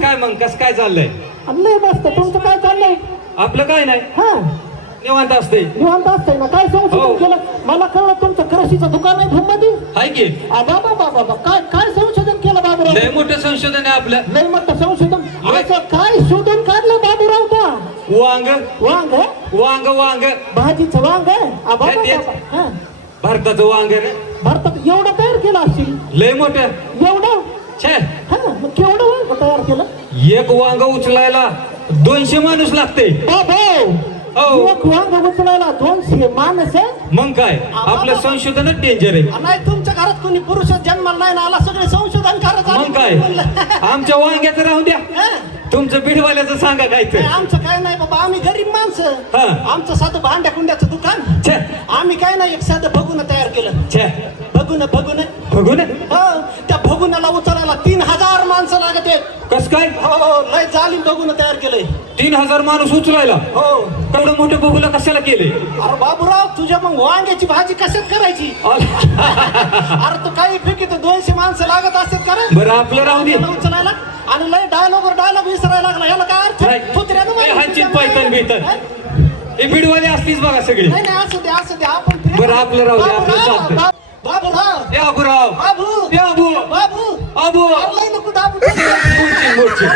कस काय चाललंय? लय मस्त. तुमचं काय चाललंय? आपलं काय नाही, हा निवांत असते. निवांत असतंय ना. काय संशोधन केलं? मला कळलं तुमचं कृषीचं दुकान आहे भूममध्ये. हाय की बाबा बाबा काय काय संशोधन केलं बाबूराव? लय मोठं संशोधन आहे आपलं. लय मोठं संशोधन. असं काय शोधून काढलं बाबूराव का? वांग वांग वांग वांग भाजीचं वांग तेच. हा भारताचं वांग आहे ना. भारतात एवढं तयार केलं असेल? लय मोठं. एवढं? छे, हा मग केवढं वांग तयार केलं? एक वांग उचलायला 200 माणूस लागते. हो. एक वांग उचलायला 200 माणस आहे? मग काय, आपलं संशोधनच डेंजर आहे. नाही तुमच्या घरात कोणी पुरुष जन्माला नाही ना आला, सगळे संशोधन करत मग काय, आमच्या वांग्याचं राहू द्या, तुमचं बीडवाल्याचं सांगा काय ते. आमचं काय नाही बाबा, आम्ही गरीब माणसं. हा. आमचं साधं भांड्या कुंड्याचं दुकान. छे आम्ही काय नाही, एक साधं भगुन तयार केलं. छे, भगुन बघून त्या भगुनाला उचलायला 3000 माणसं लागत आहेत. कस काय? हो लय जालीम भगुन तयार केलंय. 3000 माणूस उचलायला? हो. एवढं मोठं बघूला कशाला केले? अरे बाबूराव, तुझ्या मग वांग्याची भाजी कशात करायची? अरे तू काही फिकी, 200 माणसं लागत असतात का रे? बरं आपलं राहू दे. उचलायला आणि लय डायलॉग विसरायला लागला. याला काय अर्थ? हांचीत पायतन बितन हे बीडवाले असतीच बघा सगळी. नाही असू दे आपण. बरं आपलं राहू दे, आपलं चालतंय. बाबूराव ए अबूराव, बाबू ए अबू, बाबू अबू लय नको दाबू. मोर्ची